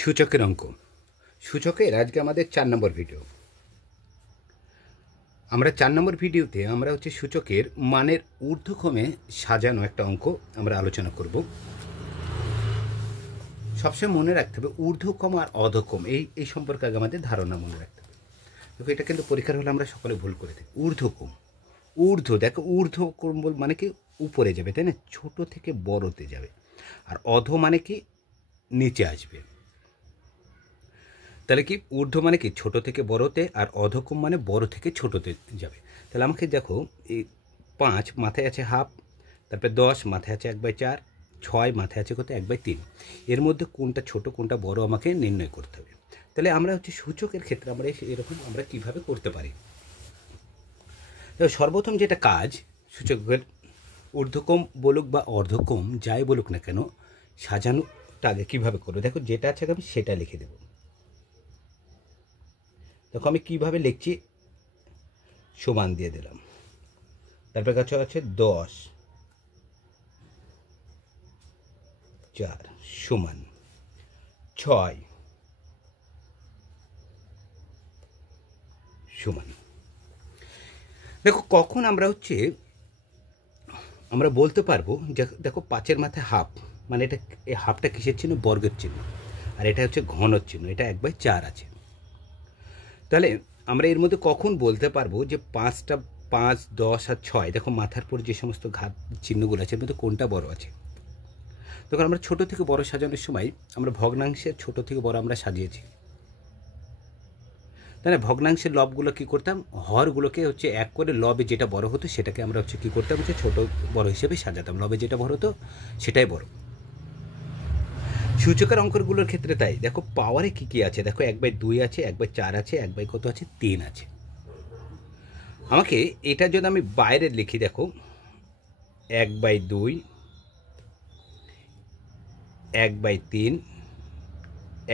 সূচকের অঙ্ক। সূচকের আজকে আমাদের 4 নম্বর ভিডিও। আমরা 4 নম্বর ভিডিওতে আমরা সূচকের মানের ঊর্ধ্বক্রমে সাজানো একটা অঙ্ক আমরা আলোচনা করব। সবসময় মনে রাখতে হবে ঊর্ধ্বক্রম আর অধক্রম এই সম্পর্কে আগে আমাদের ধারণা মনে রাখতে হবে। দেখো, এটা কিন্তু পরীক্ষার হলে আমরা সকলে ভুল করে থাকি। ঊর্ধ্বক্রম, দেখো ঊর্ধ্বক্রম মানে কি উপরে যাবে, তাই না? ছোট থেকে বড়তে যাবে। আর অধ মানে কি নিচে আসবে। তাহলে কি ঊর্ধ্ব মানে কি ছোট থেকে বড়তে, আর অধক্রম মানে বড় থেকে ছোটতে যাবে। তাহলে আমাকে দেখো, এই 5 মাথায় আছে হাফ, তারপরে 10 মাথায় আছে 1/4, 6 মাথায় আছে কত 1/3। এর মধ্যে কোনটা ছোট কোনটা বড় আমাকে নির্ণয় করতে হবে। তাহলে আমরা সূচকের ক্ষেত্রে আমরা এরকম আমরা কীভাবে করতে পারি। সর্বপ্রথম যেটা কাজ, সূচকের ঊর্ধ্বক্রম বলুক বা অর্ধক্রম যাই বলুক না কেন, সাজানোটা আগে কীভাবে করবো। দেখো, যেটা আছে আমি সেটা লিখে দেবো। দেখো আমি কীভাবে লিখছি, সমান দিয়ে দিলাম। তারপরে কাছে আছে 10 4 সমান 6 সমান। দেখো কখন আমরা আমরা বলতে পারবো যে দেখো 5-এর মাথায় হাফ, মানে এটা এই হাফটা কিসের চিহ্ন? বর্গের চিহ্ন। আর এটা ঘনর চিহ্ন, এটা 1/4 আছে। তাহলে আমরা এর মধ্যে কখন বলতে পারবো যে 5, 10 আর 6, দেখো মাথার পর যে সমস্ত ঘাত চিহ্নগুলো আছে এর মধ্যে কোনটা বড় আছে। তখন আমরা ছোট থেকে বড় সাজানোর সময় আমরা ভগ্নাংশের ছোট থেকে বড় আমরা সাজিয়েছি। তাহলে ভগ্নাংশের লবগুলো কী করতাম, হরগুলোকে এক করে লবে যেটা বড় হতো সেটাকে আমরা কী করতাম, ছোট বড় হিসেবে সাজাতাম। লবে যেটা বড় হতো সেটাই বড়। সূচকের অঙ্কগুলোর ক্ষেত্রে তাই। দেখো পাওয়ারে কী কী আছে, দেখো 1/2 আছে, 1/4 আছে, 1/কত আছে 3 আছে। আমাকে এটা যদি আমি বাইরে লিখি, দেখো 1/2, 1/3,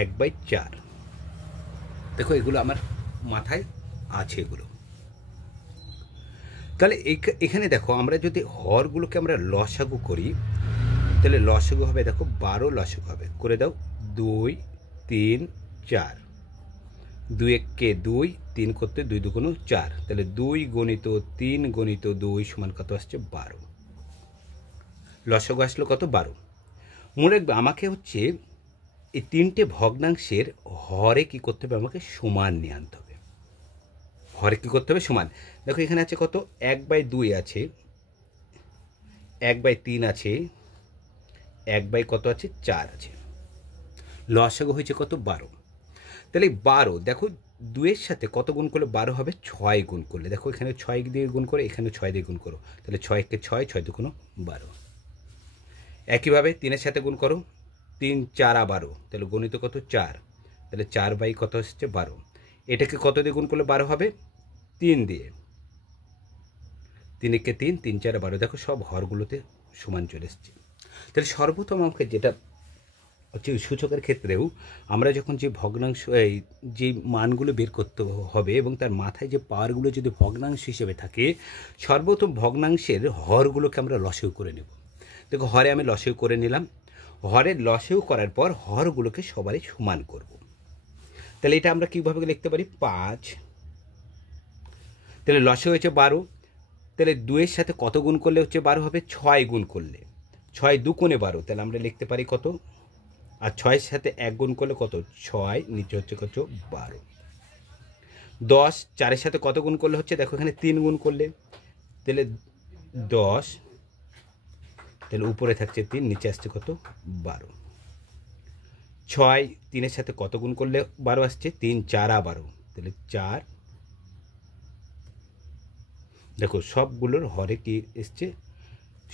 1/4, দেখো এগুলো আমার মাথায় আছে এগুলো। তাহলে এখানে দেখো আমরা যদি হরগুলোকে আমরা লসাগু করি, তাহলে লসাগু হবে, দেখো 12 লসাগু হবে। করে দাও 2, 3, 4, 2 1 2, 3 করতে 2 2 4, তাহলে 2 × 3 × 2 সমান কত আসছে 12। লসাগু আসলো কত 12। মনে রাখবে আমাকে এই 3টে ভগ্নাংশের হরে কি করতে হবে, আমাকে সমান নিয়ে আনতে হবে। হরে কী করতে হবে, সমান। দেখো এখানে আছে কত 1/2 আছে, 1/3 আছে, 1/কত আছে 4 আছে। লসাগু হয়েছে কত 12। তাহলে 12, দেখো 2-এর সাথে কত গুণ করলে 12 হবে, 6 গুণ করলে। দেখো এখানে 6 দিয়ে গুণ করে, এখানে 6 দিয়ে গুণ করো, তাহলে 6 × 6, 6 2 12। একইভাবে 3-এর সাথে গুণ করো, 3 4 12, তাহলে গণিত কত 4, তাহলে 4 কত হচ্ছে 12। এটাকে কত দিয়ে গুণ করলে 12 হবে, 3 দিয়ে। 3 × 3, 3 4 12, দেখো সব হরগুলোতে সমান চলে এসছে। তাহলে সর্বপ্রথম আমাকে যেটা সূচকের ক্ষেত্রেও আমরা যখন যে ভগ্নাংশ যে মানগুলো বের করতে হবে এবং তার মাথায় যে পাওয়ারগুলো যদি ভগ্নাংশ হিসেবে থাকে, সর্বপ্রথম ভগ্নাংশের হরগুলোকে আমরা লসাগু করে নেব। দেখো হরে আমি লসাগু করে নিলাম। হরের লসাগু করার পর হরগুলোকে সবারই সমান করব। তাহলে এটা আমরা কীভাবে লিখতে পারি, 5, তাহলে লসাগু হয়েছে 12, তাহলে 2-এর সাথে কত গুণ করলে 12 হবে, 6 গুণ করলে। 6 2 12, তাহলে আমরা লিখতে পারি কত, আর 6-এর সাথে 1 গুণ করলে কত 6, নিচে হচ্ছে কত 12। 10, 4-এর সাথে কত গুণ করলে হচ্ছে, দেখো এখানে 3 গুণ করলে, তাহলে 10, তাহলে উপরে থাকছে 3, নিচে আসছে কত 12। 6, 3-এর সাথে কত গুণ করলে 12 আসছে, 3 4 12, তাহলে 4। দেখো সবগুলোর হরে কি এসছে,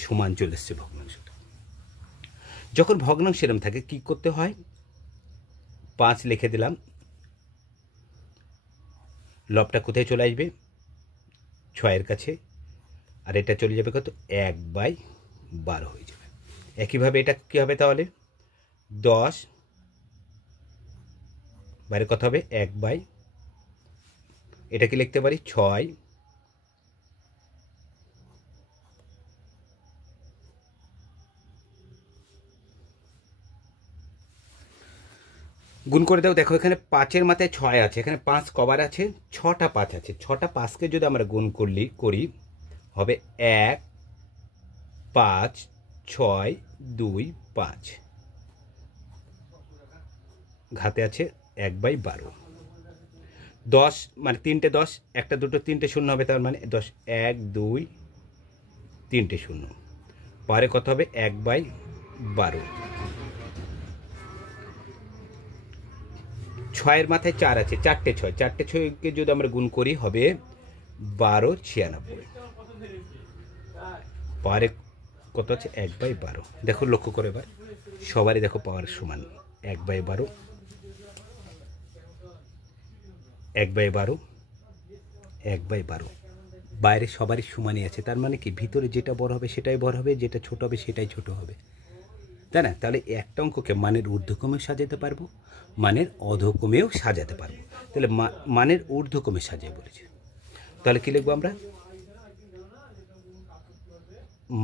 সমান চলে এসছে ভগ্নাংশটা। যখন ভগ্নাংশ এরম থাকে কী করতে হয়, 5 লিখে দিলাম, লবটা কোথায় চলে আসবে 6-এর কাছে, আর এটা চলে যাবে কত 1/12 হয়ে যাবে। একইভাবে এটা কী হবে, তাহলে 10 বাইরে কত হবে 1/, এটাকে লিখতে পারি 6, গুণ করে দাও। দেখো এখানে 5-এর মাথায় 6 আছে, এখানে 5 কবার আছে, 6টা 5 আছে। 6টা 5কে যদি আমরা গুণ করি হবে 1 5 6 2 5, ঘাতে আছে 1/12। 10 মানে 3টে 10, একটা দুটো 3টে শূন্য হবে, তার মানে 10 1 2 3টে শূন্য, পরে কত হবে 1/12। 6-এর মাথায় 4 আছে, 4টে 6, 4টে 6কে যদি আমরা গুণ করি হবে 12 96, পরে কত আছে 1/12। দেখো লক্ষ্য করে এবার সবারই দেখো পাওয়ার সমান 1/12 1/12 1/12, বাইরে সবারই সমানই আছে। তার মানে কি ভিতরে যেটা বড় হবে সেটাই বড় হবে, যেটা ছোট হবে সেটাই ছোট হবে, তাই না? তাহলে একটা অঙ্ককে মানের ঊর্ধ্বক্রমেও সাজাতে পারবো, মানের অধক্রমেও সাজাতে পারবো। তাহলে মানের ঊর্ধ্বক্রমে সাজিয়ে বলেছে, তাহলে কি লিখবো আমরা?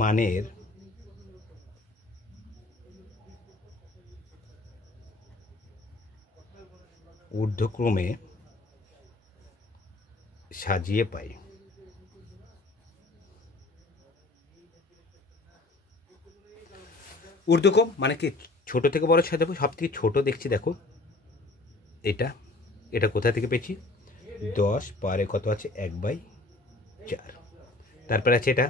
মানের ঊর্ধ্বক্রমে সাজিয়ে পাই। ঊর্ধ্বক্রম মানে কি ছোট থেকে বড় সাজাবো। সব থেকে ছোট দেখছি দেখো এটা, এটা কোথা থেকে পেয়েছি 10, পরে কত আছে 1/4, তারপরে আছে এটা,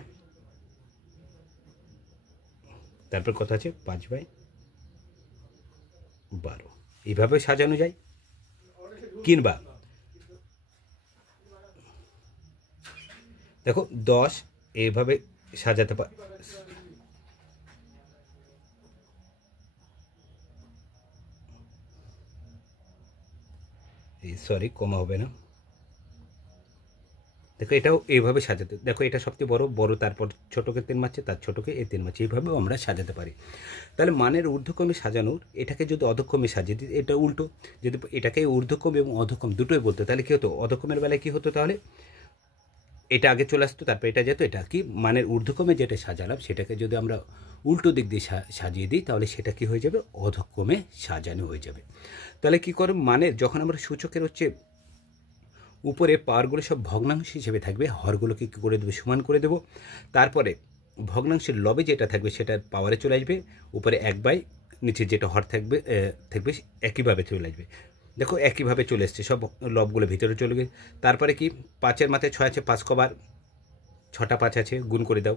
তারপর কত আছে 5/12, এইভাবে সাজানো যায়। কিংবা দেখো 10 এইভাবে সাজাতে পার, সরি কমা হবে না, দেখো এটাও এইভাবে সাজাতে, দেখো এটা সবচেয়ে বড়, তারপর ছোটোকে 3 মারছে, তার ছোটোকে 3 মারছে, এইভাবেও আমরা সাজাতে পারি। তাহলে মানের ঊর্ধ্বক্রমে সাজানোর, এটাকে যদি অধক্রমে সাজিয়ে দিই, এটা উল্টো, যদি এটাকে ঊর্ধ্বক্রম এবং অধক্রম দুটোই বলতো তাহলে কী হতো, অধক্রমের বেলায় কী হতো, তাহলে এটা আগে চলে আসতো, তারপর এটা যেত। এটা কি মানের ঊর্ধ্বক্রমে যেটা সাজালাম সেটাকে যদি আমরা উল্টো দিক দিয়ে সাজিয়ে দিই তাহলে সেটা কি হয়ে যাবে, অধক্রমে সাজানো হয়ে যাবে। তাহলে কী করব, মানের যখন আমরা সূচকের উপরে পাওয়ারগুলো সব ভগ্নাংশ হিসেবে থাকবে, হরগুলোকে কী করে দেবো, সমান করে দেবো। তারপরে ভগ্নাংশের লবে যেটা থাকবে সেটার পাওয়ারে চলে আসবে, উপরে 1/, নিচে যেটা হর থাকবে একইভাবে চলে আসবে। দেখো একইভাবে চলে এসছে, সব লবগুলো ভিতরে চলে গেছে। তারপরে কি 5-এর মাথায় 6 আছে, 5 কবার, 6টা 5 আছে, গুণ করে দাও।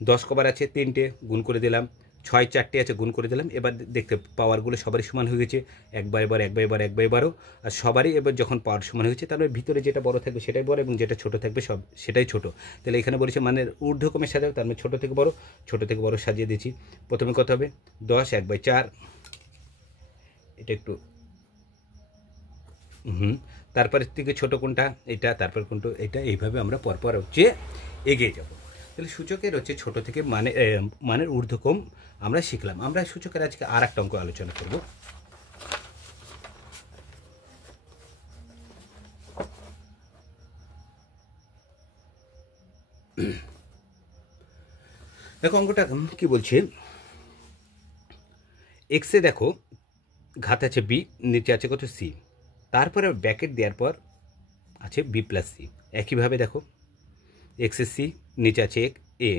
10 কবার আছে 3টে, গুণ করে দিলাম। 6 4টে আছে, গুণ করে দিলাম। এবার দেখতে পাওয়ারগুলো সবারই সমান হয়ে গেছে, 1/12 1/12 1/12, আর সবারই এবার যখন পাওয়ার সমান হয়েছে তাহলে ভিতরে যেটা বড় থাকবে সেটাই বড় এবং যেটা ছোট থাকবে সেটাই ছোট। তাহলে এখানে বলেছে মানের ঊর্ধ্বক্রমে সাজাও, তার মানে ছোট থেকে বড় সাজিয়ে দিয়েছি। প্রথমে কত হবে 10 1/4, এটা একটু তারপরে থেকে ছোট কোনটা এটা, তারপর কোনটা এটা, এইভাবে আমরা পরপর এগিয়ে যাব। তাহলে সূচকের ছোট থেকে মানের ঊর্ধ্বক্রম আমরা শিখলাম। আমরা সূচকের আজকে আর একটা অঙ্ক আলোচনা করব। দেখো অঙ্কটা কি বলছে, এক্সে দেখো ঘাত আছে বি, নিচে আছে কত সি, তারপরে ব্র্যাকেট দেওয়ার পর আছে বি প্লাস সি। একইভাবে দেখো এক্সের সি, নিচে আছে এ,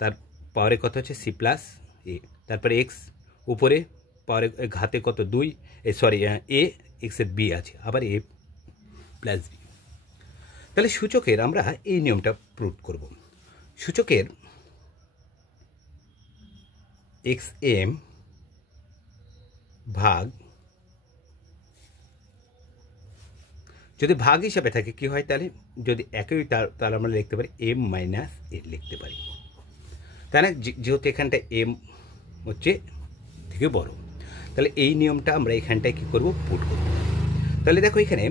তার পাওয়ারে কত আছে সি প্লাস এ, তারপরে এক্স উপরে পাওয়ারে ঘাতে কত 2, এ এক্সের বি আছে, আবার এ প্লাস বি। তাহলে সূচকের আমরা এই নিয়মটা প্রুভ করব। সূচকের এক্স এম ভাগ, যদি ভাগ হিসাবে থাকে কি হয়, তাহলে যদি একই তাহলে আমরা লিখতে পারি এম মাইনাস এ লিখতে পারি, তাই না? যেহেতু এখানটা এম থেকে বড়, তাহলে এই নিয়মটা আমরা এখানটায় কী করব, পুট করব। তাহলে দেখো এখানে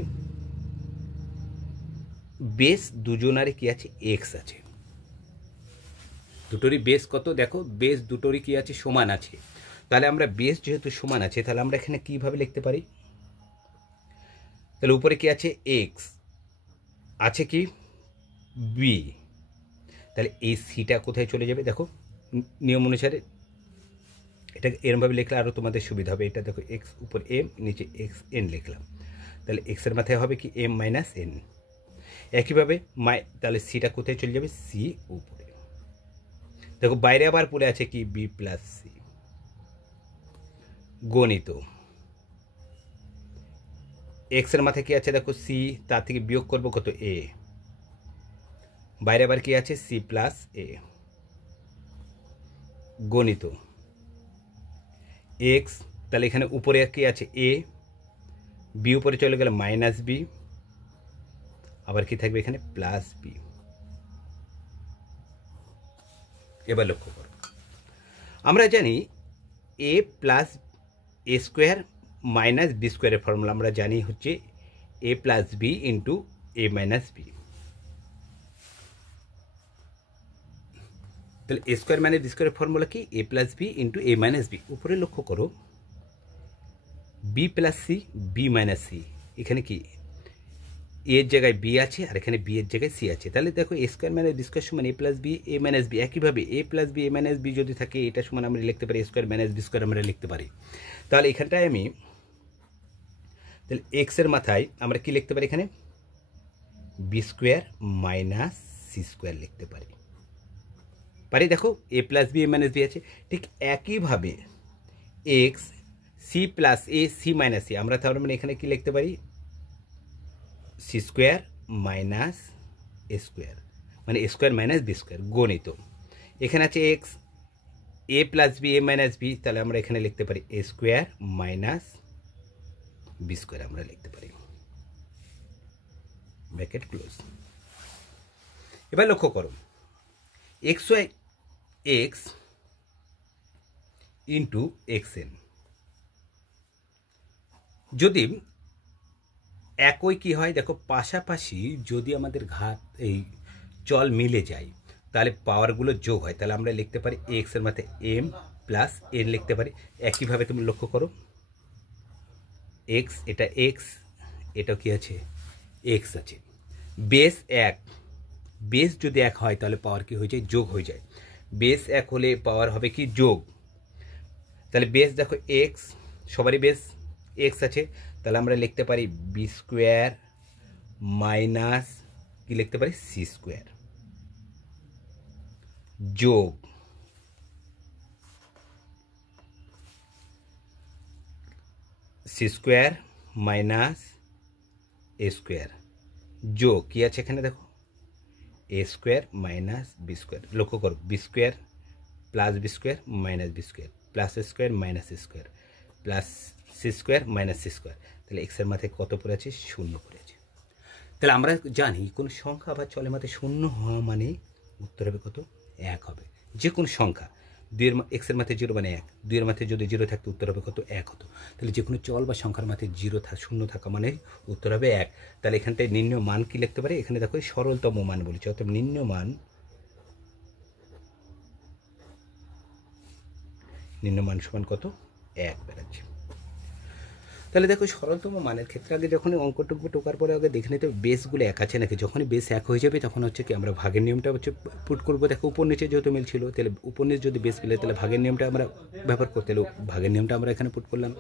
বেস দুজনারই কি আছে, এক্স আছে, দুটোরই বেস কত, দেখো বেস দুটোরই কি আছে, সমান আছে। তাহলে আমরা বেস যেহেতু সমান আছে তাহলে আমরা এখানে কীভাবে লিখতে পারি, তাহলে উপরে কি আছে এক্স, আছে কি বি, তাহলে এই সিটা কোথায় চলে যাবে, দেখো নিয়ম অনুসারে এটা এরমভাবে লিখলে আরও তোমাদের সুবিধা হবে। এটা দেখো এক্স উপর এম, নিচে এক্স এন লিখলাম, তাহলে এক্সের মাথায় হবে কি এম মাইনাস এন। একইভাবে তাহলে সিটা কোথায় চলে যাবে, সি উপরে। দেখো বাইরে আবার পড়ে আছে কি বি প্লাস সি গণিত। এক্সের মাথায় কি আছে দেখো সি, তার থেকে বিয়োগ করবো কত এ, বাইরে আবার কি আছে সি প্লাস এ গণিত এক্স, তাহলে এখানে উপরে কি আছে এ, বি উপরে চলে গেলে মাইনাস বি, আবার কি থাকবে এখানে প্লাস বি। এবার লক্ষ্য করো, আমরা জানি A plus A square minus B স্কোয়ারের ফর্মুলা আমরা জানি হচ্ছে A plus B into A minus B. তাহলে এ স্কোয়ার মাইনাস বি স্কোয়ারের ফর্মুলা কি A plus B into A minus B. উপরে লক্ষ্য করো B plus C B minus C, এখানে কি এর জায়গায় বি আছে আর এখানে বি এর জায়গায় সি আছে। তাহলে দেখো A square minus B square সমান এ plus B A minus B. একইভাবে এ plus B A minus B যদি থাকে এটা সমান আমরা লিখতে পারি A square minus B square আমরা লিখতে পারি। তাহলে এখানটায় আমি তাহলে এক্সের মাথায় আমরা কি লিখতে পারি এখানে B square minus C square লিখতে পারি। দেখো A plus B A minus B আছে, ঠিক একইভাবে X C plus A C minus C আমরা তার মানে এখানে কি লিখতে পারি C square minus A square, মানে A square minus B square গণিত। এখানে আছে X A plus B A minus B, তাহলে আমরা এখানে লিখতে পারি A square minus B square আমরা লিখতে পারি, ব্র্যাকেট ক্লোজ। এবার লক্ষ্য করো X Y X into X N, যদি একই কি হয় দেখো পাশাপাশি যদি আমাদের ঘাত এই চল মিলে যায় তাহলে পাওয়ারগুলো যোগ হয়, তাহলে আমরা লিখতে পারি এক্স এর মাথায় এম প্লাস এন লিখতে পারি। একইভাবে তুমি লক্ষ্য করো এক্স এটা এক্স এটা কি আছে এক্স আছে, বেস এক, বেস যদি এক হয় তাহলে পাওয়ার কি হয়ে যায় যোগ হয়ে যায়, বেস এক হলে পাওয়ার হবে কি যোগ। তাহলে বেস দেখো এক্স সবারই বেস এক্স আছে, তাহলে আমরা লিখতে পারি বি স্কোয়ার মাইনাস কি লিখতে পারি সি স্কোয়ার যোগ C square minus A square যোগ কি আছে এখানে দেখো A square minus B square. লক্ষ্য করো B square plus B square minus B square plus A square minus A square plus C square minus C square. তাহলে এক্সের মাথায় কত পড়ে আছে শূন্য পড়ে আছে। তাহলে আমরা জানি কোন সংখ্যা বা চলের মাথায় শূন্য হওয়া মানে উত্তর হবে কত এক হবে। যে কোন সংখ্যা দুইয়ের এক্সের মাথায় জিরো মানে এক, দুইয়ের মাথায় যদি জিরো থাকতো উত্তর হবে কত এক হতো। তাহলে যে কোনো চল বা সংখ্যার মাথায় জিরো শূন্য থাকা মানে উত্তর হবে এক। তাহলে এখানটায় নিম্ন মান কি লিখতে পারে এখানে দেখো সরলতম মান বলেছে, অর্থাৎ নিম্ন মান সমান কত এক বেড়াচ্ছে। তাহলে দেখো সরলতম মানের ক্ষেত্রে আগে যখন অঙ্কটুকু টোকার পরে আগে দেখে নিতে বেসগুলো এক আছে নাকি। যখনই বেস এক হয়ে যাবে তখন হচ্ছে কি আমরা ভাগের নিয়মটা হচ্ছে পুট করবো। দেখো উপর নিচে যেহেতু মিল ছিল তাহলে উপর নিচে যদি বেস পেলে তাহলে ভাগের নিয়মটা আমরা ব্যবহার করতে হলো, ভাগের নিয়মটা আমরা এখানে পুট করলাম।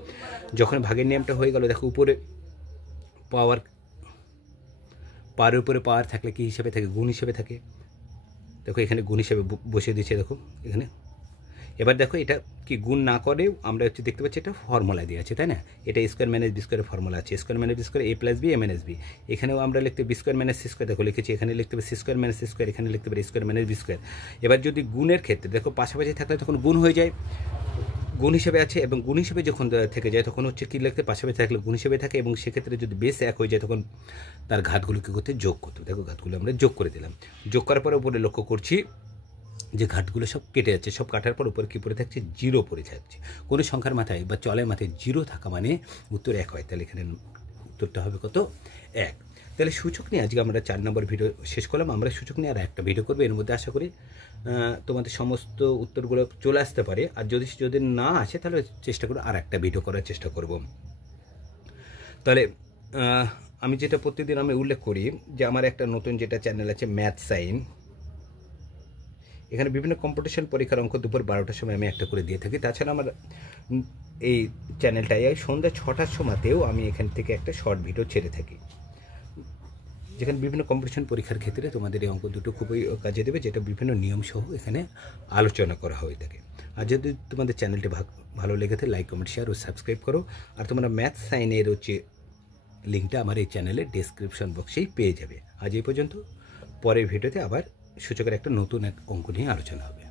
যখন ভাগের নিয়মটা হয়ে গেল দেখো উপরে পাওয়ারের উপরে পাওয়ার থাকলে কি হিসাবে থাকে গুণ হিসেবে থাকে, দেখো এখানে গুণ হিসেবে বসিয়ে দিচ্ছে দেখো এখানে। এবার দেখো এটা কি গুণ না করেও আমরা হচ্ছে দেখতে পাচ্ছি এটা ফর্মুলা দিয়ে আছে তাই না, এটা স্কোয়ার মাইনাস বি স্কোয়ারের ফর্মুলা আছে, square minus B square A plus B A minus B. এখানেও আমরা লিখতে B square minus C square দেখো লিখেছি, এখানে লিখতে পারি C square minus C square, এখানে লিখতে পারি স্কোয়ার মাইনাস বি স্কোয়ার। এবার যদি গুণের ক্ষেত্রে দেখো পাশাপাশি থাকলে তখন গুণ হয়ে যায়, গুণ হিসেবে আছে এবং গুণ হিসেবে যখন থেকে যায় তখন হচ্ছে কি লিখতে পাশাপাশি থাকলে গুণ হিসেবে থাকে এবং সেক্ষেত্রে যদি বেস এক হয়ে যায় তখন তার ঘাতগুলো কী করতে যোগ করতে। দেখো ঘাতগুলো আমরা যোগ করে দিলাম, যোগ করার পরে উপরে লক্ষ্য করছি যে ঘাটগুলো সব কেটে যাচ্ছে, সব কাটার পর উপরে কী পড়ে থাকছে জিরো পড়ে থাকছে। কোনো সংখ্যার মাথায় বা চলের মাথায় জিরো থাকা মানে উত্তর এক হয়, তাহলে এখানে উত্তরটা হবে কত এক। তাহলে সূচক নিয়ে আজকে আমরা 4 নম্বর ভিডিও শেষ করলাম। আমরা সূচক নিয়ে আর একটা ভিডিও করবো, এর মধ্যে আশা করি তোমাদের সমস্ত উত্তরগুলো চলে আসতে পারে, আর যদি না আসে তাহলে চেষ্টা করবো আর একটা ভিডিও করার চেষ্টা করব। তাহলে আমি যেটা প্রতিদিন আমি উল্লেখ করি যে আমার একটা নতুন যেটা চ্যানেল আছে ম্যাথ সাইন, এখানে বিভিন্ন কম্পিটিশন পরীক্ষার অঙ্ক দুপুর 12টার সময় আমি একটা করে দিয়ে থাকি। তাছাড়া আমার এই চ্যানেলটায় সন্ধ্যা 6টার সময়তেও আমি এখান থেকে একটা শর্ট ভিডিও ছেড়ে থাকি, যেখানে বিভিন্ন কম্পিটিশন পরীক্ষার ক্ষেত্রে তোমাদের এই অঙ্ক দুটো খুবই কাজে দেবে, যেটা বিভিন্ন নিয়ম সহ এখানে আলোচনা করা হয়ে থাকে। আর যদি তোমাদের চ্যানেলটি ভালো লেগে থাকে, লাইক, কমেন্ট, শেয়ার ও সাবস্ক্রাইব করো। আর তোমরা ম্যাথ সাইনের লিঙ্কটা আমার এই চ্যানেলের ডেসক্রিপশন বক্সেই পেয়ে যাবে। আজ এই পর্যন্ত, পরের ভিডিওতে আবার সূচকের একটা নতুন এক অঙ্ক নিয়ে আলোচনা হবে।